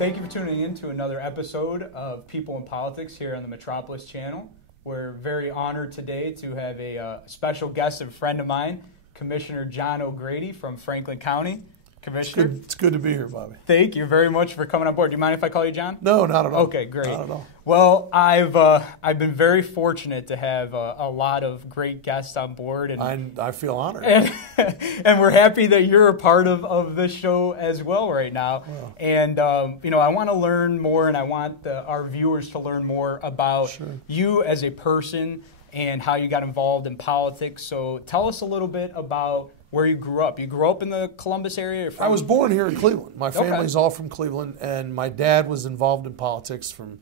Thank you for tuning in to another episode of People in Politics here on the Metropolis channel. We're very honored today to have a special guest and friend of mine, Commissioner John O'Grady from Franklin County. Commissioner? It's good to be here, Bobby. Thank you very much for coming on board. Do you mind if I call you John? No, not at all. Okay, great. Not at all. Well, I've been very fortunate to have a lot of great guests on board, and I feel honored. And we're happy that you're a part of this show as well right now. Wow. And I want to learn more, and I want our viewers to learn more about you as a person and how you got involved in politics. So tell us a little bit about where you grew up. You grew up in the Columbus area? I was born here in Cleveland. My family's all from Cleveland, and my dad was involved in politics from,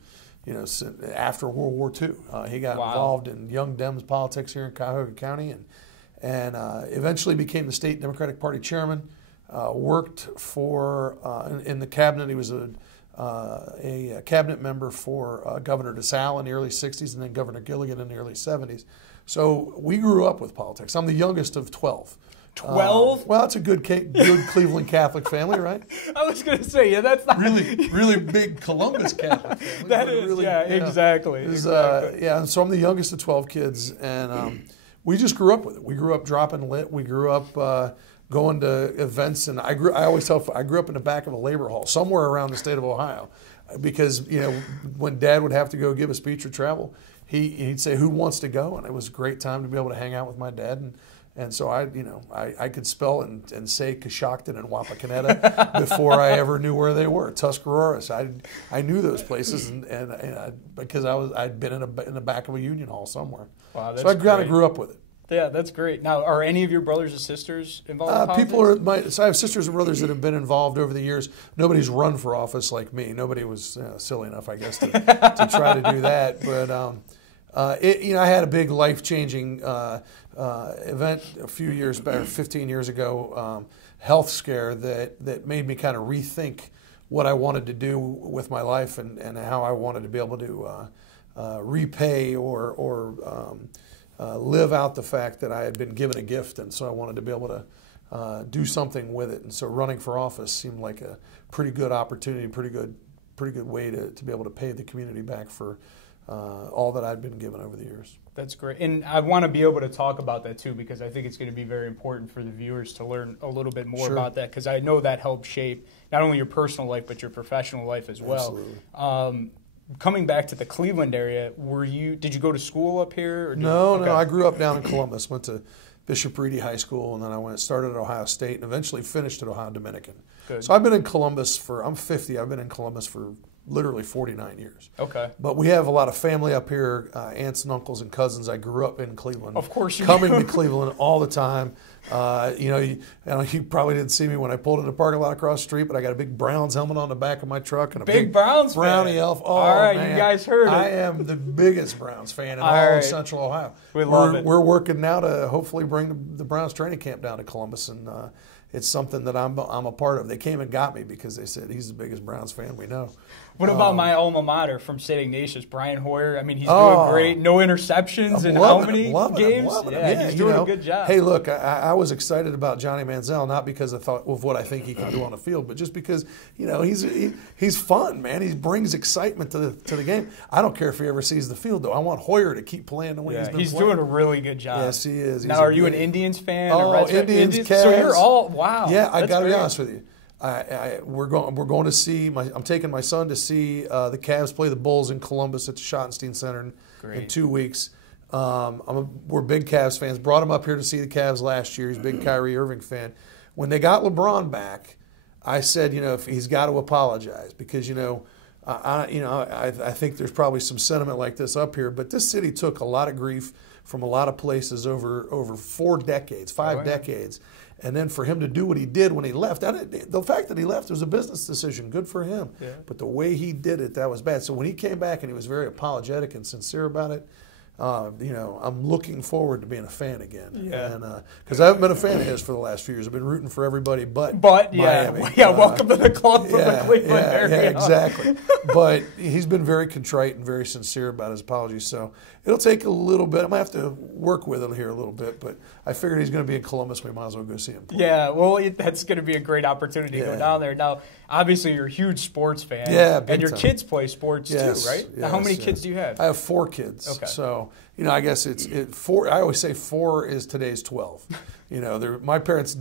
after World War II. He got involved in Young Dems politics here in Cuyahoga County, and eventually became the state Democratic Party chairman. Worked for in the cabinet. He was a cabinet member for Governor DeSalle in the early '60s, and then Governor Gilligan in the early '70s. So we grew up with politics. I'm the youngest of 12. 12? Well, it's a good Cleveland Catholic family, right? I was going to say, that's not really big Columbus Catholic family. That is, really, exactly. And so I'm the youngest of 12 kids, and we just grew up with it. We grew up dropping lit. We grew up going to events, and I always tell I grew up in the back of a labor hall somewhere around the state of Ohio, because when Dad would have to go give a speech or travel, he'd say, "Who wants to go?" And it was a great time to be able to hang out with my dad. And so I could spell and say Coshocton and Wapakoneta before I ever knew where they were. Tuscaroras, I knew those places, and because I'd been in the back of a union hall somewhere. Wow, that's so I kind of grew up with it. Yeah, that's great. Now, are any of your brothers or sisters involved in politics? So I have sisters and brothers that have been involved over the years. Nobody's run for office like me. Nobody was silly enough, I guess, to try to do that. But I had a big life-changing event a few years back, 15 years ago, health scare that made me kind of rethink what I wanted to do with my life and how I wanted to be able to repay or live out the fact that I had been given a gift, and so I wanted to be able to do something with it. And so running for office seemed like a pretty good opportunity, pretty good way to be able to pay the community back for all that I'd been given over the years. That's great. And I want to be able to talk about that too, because I think it's going to be very important for the viewers to learn a little bit more about that, because I know that helped shape not only your personal life, but your professional life as well. Absolutely. Coming back to the Cleveland area, did you go to school up here? Or No, I grew up down in Columbus, went to Bishop Reedy High School, and then started at Ohio State and eventually finished at Ohio Dominican. Good. So I've been in Columbus I'm 50, I've been in Columbus for literally 49 years. Okay. But we have a lot of family up here, aunts and uncles and cousins. I grew up in Cleveland. Of course you Coming to Cleveland all the time. You probably didn't see me when I pulled in the parking lot across the street, but I got a big Browns helmet on the back of my truck and a big Browns Brownie fan. elf. Oh, all right, man. You guys heard it. I am the biggest Browns fan in all of Central Ohio. We love it. We're working now to hopefully bring the Browns training camp down to Columbus, and it's something that I'm a part of. They came and got me because they said he's the biggest Browns fan we know. What about my alma mater from St. Ignatius, Brian Hoyer? I mean, he's doing great. No interceptions in how many games? Yeah, he's doing a good job. Hey, look, I was excited about Johnny Manziel, not because of what I think he can do on the field, but just because he's fun, man. He brings excitement to the game. I don't care if he ever sees the field, though. I want Hoyer to keep playing the way he's been playing. He's doing a really good job. Yes, he is. Now, are you an Indians fan? Oh, or Indians, Cavs. So you're all wow. Yeah, I got to be honest with you. We're going to see. I'm taking my son to see the Cavs play the Bulls in Columbus at the Schottenstein Center in 2 weeks. We're big Cavs fans. Brought him up here to see the Cavs last year. He's a big Kyrie Irving fan. When they got LeBron back, I said, if he's got to apologize because I think there's probably some sentiment like this up here, but this city took a lot of grief from a lot of places over 4 decades, 5 decades. And then for him to do what he did when he left, the fact that he left was a business decision. Good for him. Yeah. But the way he did it, that was bad. So when he came back and he was very apologetic and sincere about it, you know, I'm looking forward to being a fan again. Yeah. And because I haven't been a fan of his for the last few years. I've been rooting for everybody but yeah, Miami. yeah. Welcome to the club from the Cleveland area. Yeah, exactly. But he's been very contrite and very sincere about his apologies. So it'll take a little bit. I might have to work with it here a little bit, but I figured he's going to be in Columbus. We might as well go see him play. Yeah, well, that's going to be a great opportunity to go down there. Now, obviously, you're a huge sports fan. Yeah, big and your time. kids play sports too, right? Yes, How many kids do you have? I have 4 kids. Okay. So, you know, I guess it's 4. I always say 4 is today's 12. You know, my parents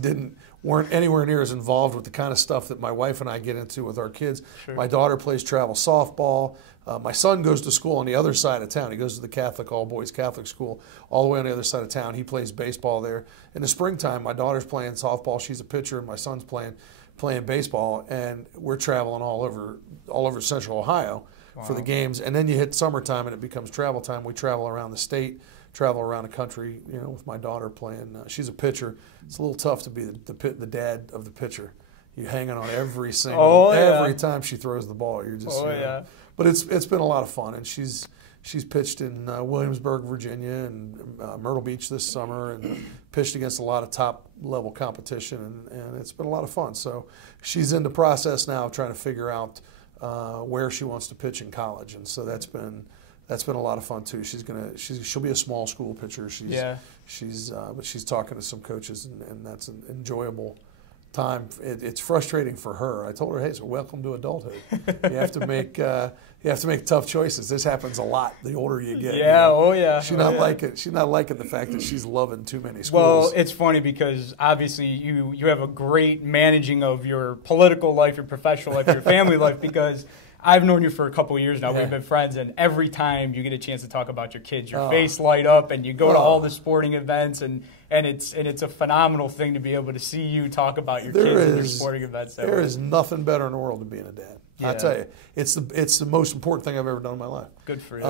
weren't anywhere near as involved with the kind of stuff that my wife and I get into with our kids. Sure. My daughter plays travel softball. My son goes to school on the other side of town. He goes to the Catholic, all-boys Catholic school all the way on the other side of town. He plays baseball there. In the springtime, my daughter's playing softball. She's a pitcher, and my son's playing baseball, and we're traveling all over Central Ohio for the games. And then you hit summertime, and it becomes travel time. We travel around the state, travel around the country, you know, with my daughter playing. She's a pitcher. It's a little tough to be the dad of the pitcher. You're hanging on every time she throws the ball. You're just But it's been a lot of fun, and she's pitched in Williamsburg, Virginia, and Myrtle Beach this summer, and pitched against a lot of top-level competition, and it's been a lot of fun. So she's in the process now of trying to figure out where she wants to pitch in college, and so that's been a lot of fun too. She'll be a small school pitcher. But she's talking to some coaches, and that's an enjoyable time. It's frustrating for her. I told her, hey, so welcome to adulthood. You have to make tough choices. This happens a lot the older you get. Yeah, you know? She's not liking the fact that she's loving too many schools. Well, it's funny because obviously you have a great managing of your political life, your professional life, your family life, because I've known you for a couple of years now. Yeah. We've been friends, and every time you get a chance to talk about your kids, your face light up, and you go to all the sporting events, and it's a phenomenal thing to be able to see you talk about your kids and your sporting events. There is nothing better in the world than being a dad. Yeah. I tell you, it's the most important thing I've ever done in my life. Good for you.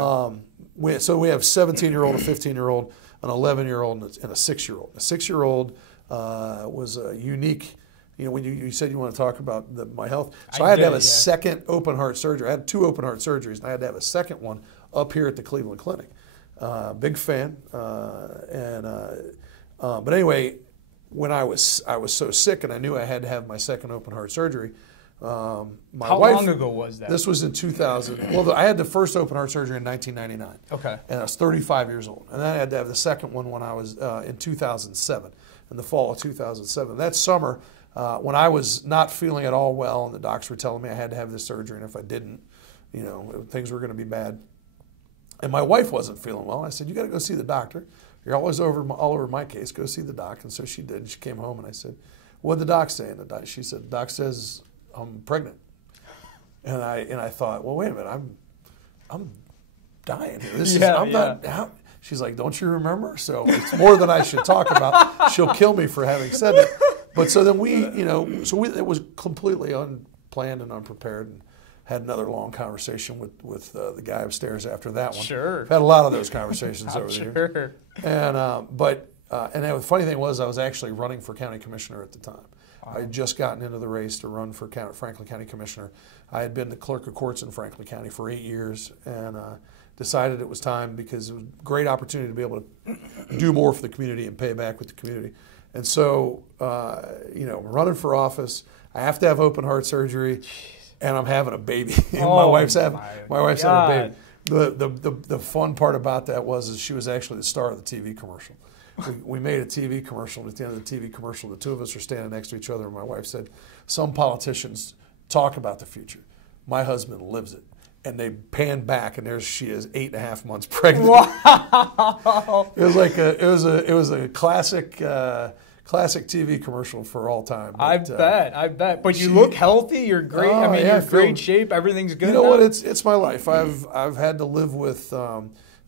We have a 17-year-old, a 15-year-old, an 11-year-old, and a 6-year-old. A 6-year-old was a unique. You know, when you said you want to talk about my health, so I had to have a second open heart surgery. I had 2 open heart surgeries, and I had to have a second one up here at the Cleveland Clinic. Big fan, but anyway, when I was so sick, and I knew I had to have my second open heart surgery. How long ago was that? This was in 2000. Well, I had the first open heart surgery in 1999. Okay. And I was 35 years old, and then I had to have the second one when I was in 2007, in the fall of 2007. That summer. When I was not feeling at all well, and the docs were telling me I had to have this surgery, and if I didn't, you know, things were going to be bad. And my wife wasn't feeling well. And I said, "You got to go see the doctor. You're always all over my case. Go see the doc." And so she did. And she came home, and I said, "What'd the doc say?" And she said, "The doc says I'm pregnant." And I thought, well, wait a minute, I'm dying here. I'm not. She's like, "Don't you remember?" So it's more than I should talk about. She'll kill me for having said that. But so then it was completely unplanned and unprepared, and had another long conversation with the guy upstairs after that one. Sure. Had a lot of those conversations over there. And the funny thing was I was actually running for county commissioner at the time. Wow. I had just gotten into the race to run for Franklin County Commissioner. I had been the clerk of courts in Franklin County for 8 years, and decided it was time because it was a great opportunity to be able to do more for the community and pay back with the community. And so, running for office, I have to have open heart surgery, and I'm having a baby. My wife's having a baby. The fun part about that is she was actually the star of the TV commercial. We made a TV commercial, and at the end of the TV commercial, the two of us are standing next to each other, and my wife said, "Some politicians talk about the future. My husband lives it." And they pan back, and there she is, 8.5 months pregnant. Wow! It was a classic TV commercial for all time. But, I bet. But you look healthy. You're great. You're in great shape. Everything's good. You know what? It's my life. I've had to live with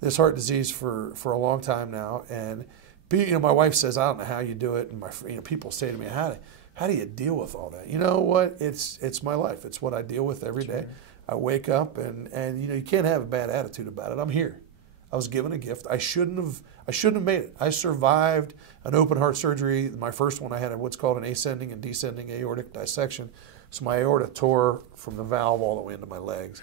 this heart disease for a long time now, and my wife says, "I don't know how you do it," and people say to me, "How do you deal with all that?" You know what? It's my life. It's what I deal with every day. I wake up and you can't have a bad attitude about it. I'm here. I was given a gift. I shouldn't have made it. I survived an open heart surgery. My first one, I had what's called an ascending and descending aortic dissection. So my aorta tore from the valve all the way into my legs.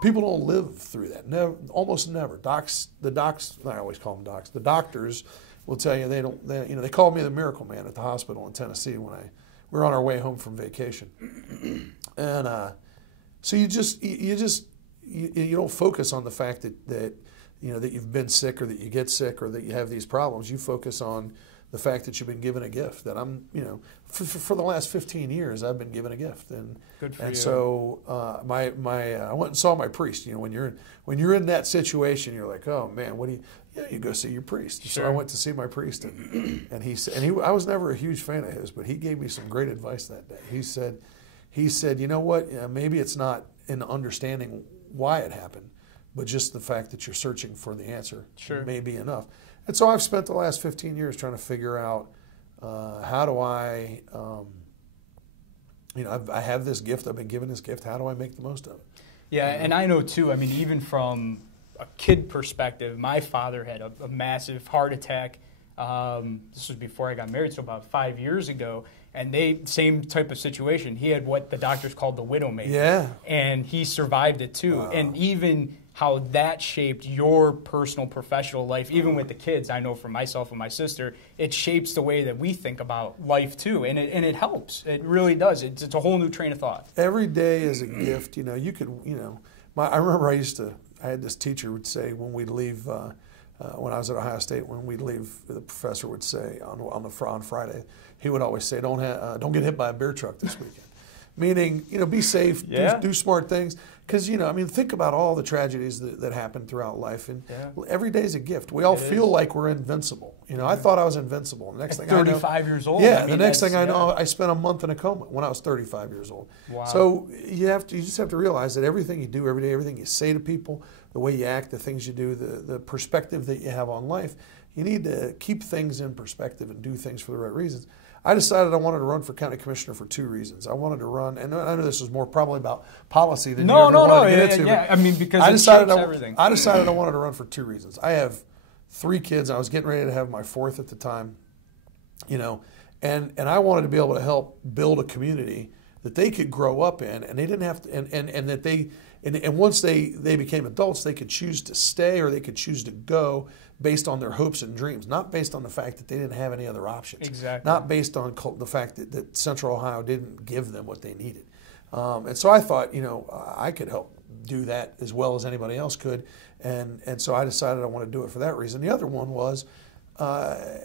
People don't live through that. Never, almost never. The docs, I always call them docs. The doctors will tell you they called me the miracle man at the hospital in Tennessee when we were on our way home from vacation, and so you don't focus on the fact that you've been sick or that you get sick or that you have these problems. You focus on the fact that you've been given a gift. That I'm, for the last 15 years, I've been given a gift, and good for you. So I went and saw my priest. When you're in that situation, you're like, oh man, what do you? Yeah, you go see your priest. Sure. So I went to see my priest, and I was never a huge fan of his, but he gave me some great advice that day. He said, you know what? Maybe it's not in understanding why it happened, but just the fact that you're searching for the answer may be enough. And so I've spent the last 15 years trying to figure out how do I, I have this gift, I've been given this gift, how do I make the most of it? Yeah, and I know too, even from a kid perspective, my father had a massive heart attack. This was before I got married, so about 5 years ago. And same type of situation. He had what the doctors called the widowmaker. Yeah. And he survived it too. Wow. And even how that shaped your personal, professional life, even with the kids, I know for myself and my sister, it shapes the way that we think about life too. And it helps. It really does. It's a whole new train of thought. Every day is a gift. I remember I had this teacher would say when we'd leave, when I was at Ohio State, when we'd leave, the professor would say on Friday, he would always say, don't get hit by a beer truck this weekend. Meaning, be safe, do smart things. Because, think about all the tragedies that happen throughout life. And every day is a gift. We all feel like we're invincible. I thought I was invincible. The next thing 35 years old. Yeah, the next thing I know, I spent a month in a coma when I was 35 years old. Wow. So you just have to realize that everything you do every day, everything you say to people, the way you act, the things you do, the perspective that you have on life, you need to keep things in perspective and do things for the right reasons. I decided I wanted to run for county commissioner for 2 reasons. I wanted to run, and I know this was more probably about policy than you ever wanted to get into. Yeah, because it shapes everything. I decided I wanted to run for 2 reasons. I have 3 kids. I was getting ready to have my 4th at the time, and I wanted to be able to help build a community that they could grow up in, and they didn't have to, and that they. And once they became adults, they could choose to stay or they could choose to go based on their hopes and dreams, not based on the fact that they didn't have any other options. Exactly. Not based on the fact that Central Ohio didn't give them what they needed. And so I thought, I could help do that as well as anybody else could. And so I decided I want to do it for that reason. The other one was, when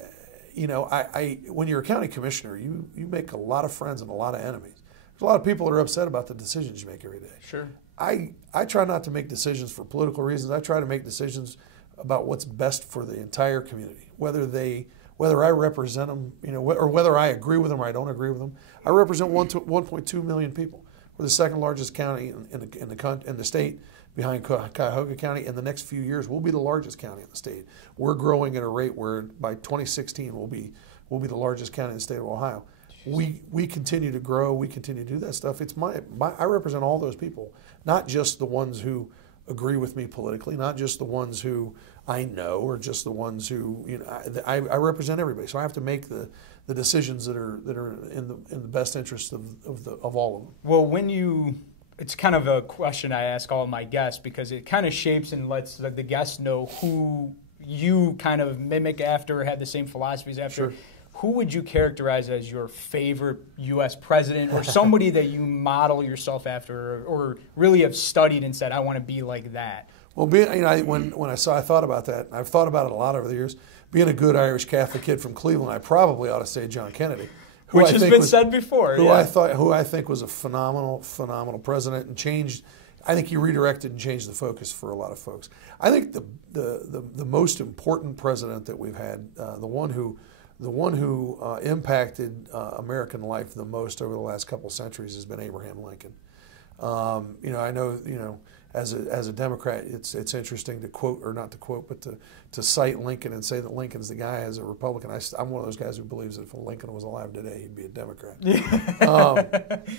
you're a county commissioner, you make a lot of friends and a lot of enemies. There's a lot of people that are upset about the decisions you make every day. Sure. I try not to make decisions for political reasons. I try to make decisions about what's best for the entire community, whether I represent them, or whether I agree with them or I don't agree with them. I represent 1.2 million people. We're the 2nd largest county in the state, behind Cuyahoga County. In the next few years, we'll be the largest county in the state. We're growing at a rate where by 2016 we'll be the largest county in the state of Ohio. We continue to grow. We continue to do that stuff. It's I represent all those people, not just the ones who agree with me politically, not just the ones who I know, or just the ones who I represent everybody. So I have to make the decisions that are in the best interest of all of them. Well, it's kind of a question I ask all of my guests because it kind of shapes and lets the guests know who you kind of mimic after, or have the same philosophies after. Sure. Who would you characterize as your favorite U.S. president, or somebody that you model yourself after, or really have studied and said, I want to be like that? Well, I thought about that, and I've thought about it a lot over the years. Being a good Irish Catholic kid from Cleveland, I probably ought to say John Kennedy, which has been said before. Who I think was a phenomenal president and changed. I think he redirected and changed the focus for a lot of folks. I think the most important president that we've had, the one who impacted American life the most over the last couple of centuries has been Abraham Lincoln. I know, as a Democrat, it's interesting to quote, or not to quote, but to cite Lincoln and say that Lincoln's the guy. As a Republican, I'm one of those guys who believes that if Lincoln was alive today, he'd be a Democrat.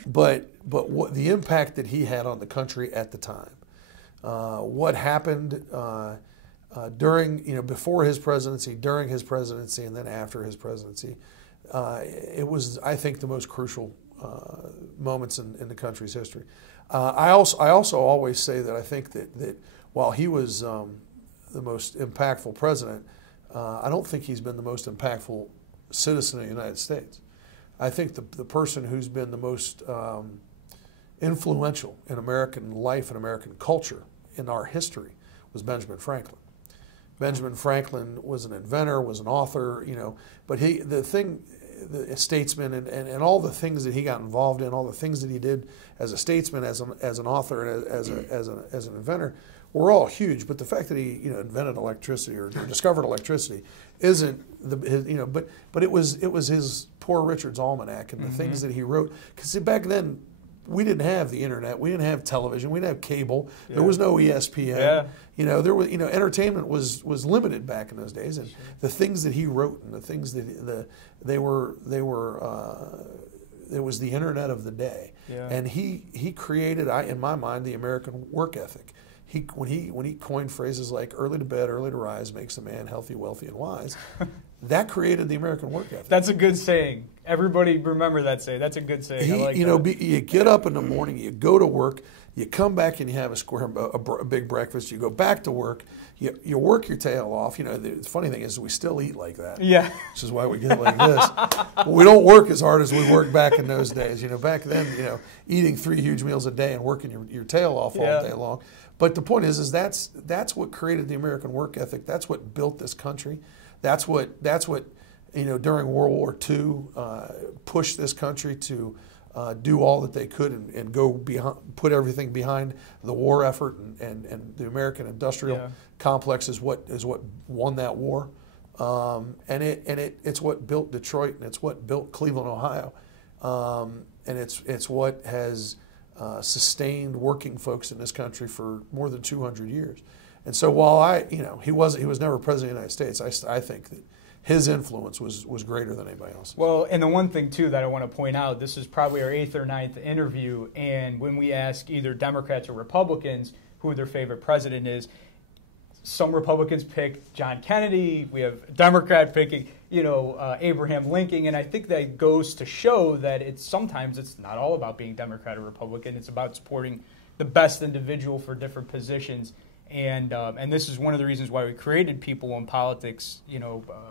But what the impact that he had on the country at the time, what happened during, before his presidency, during his presidency, and then after his presidency, it was, I think, the most crucial moments in the country's history. I also always say that I think that while he was the most impactful president, I don't think he's been the most impactful citizen of the United States. I think the person who's been the most influential in American life and American culture in our history was Benjamin Franklin. Benjamin Franklin was an inventor, was an author, but a statesman, and all the things that he got involved in, all the things that he did as a statesman, as an author, and as an inventor, were all huge. But the fact that he invented electricity or discovered electricity isn't but it was his Poor Richard's Almanac and the things that he wrote. Because back then, we didn't have the internet, we didn't have television, we didn't have cable. Yeah. There was no ESPN. Yeah. There was entertainment was limited back in those days, and the things that he wrote and the things that it was the internet of the day. Yeah. And he created, in my mind, the American work ethic. When he coined phrases like "early to bed, early to rise makes a man healthy, wealthy, and wise," that created the American work ethic. That's a good saying. Everybody remember that saying. That's a good saying. I like that. You get up in the morning, you go to work, you come back and you have a big breakfast. You go back to work. You work your tail off. The funny thing is we still eat like that. Yeah. Which is why we get like this. But we don't work as hard as we worked back in those days. Back then, eating 3 huge meals a day and working your tail off all day long. But the point is that's what created the American work ethic. That's what built this country. That's what during World War II pushed this country to do all that they could and go put everything behind the war effort, and the American industrial complex is what won that war. And it's what built Detroit, and it's what built Cleveland, Ohio, and it's what has sustained working folks in this country for more than 200 years. And so while he was never president of the United States, I think that his influence was greater than anybody else's. Well, and the one thing too that I want to point out, this is probably our 8th or 9th interview, and when we ask either Democrats or Republicans who their favorite president is, some Republicans pick John Kennedy. We have a Democrat picking, Abraham Lincoln, and I think that goes to show that sometimes it's not all about being Democrat or Republican. It's about supporting the best individual for different positions, and this is one of the reasons why we created People in Politics,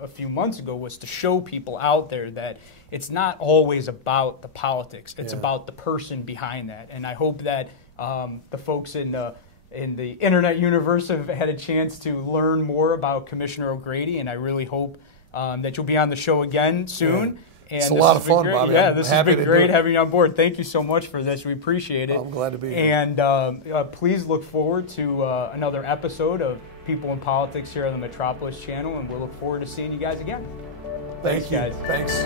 a few months ago, was to show people out there that it's not always about the politics. It's about the person behind that, and I hope that the folks in the internet universe have had a chance to learn more about Commissioner O'Grady, and I really hope that you'll be on the show again soon. Yeah. And it's a lot of fun, Bobby. Yeah, this has been great having you on board. Thank you so much for this. We appreciate it. I'm glad to be here. And please look forward to another episode of People in Politics here on the Metropolis channel, and we'll look forward to seeing you guys again. Thank you, guys. Thanks.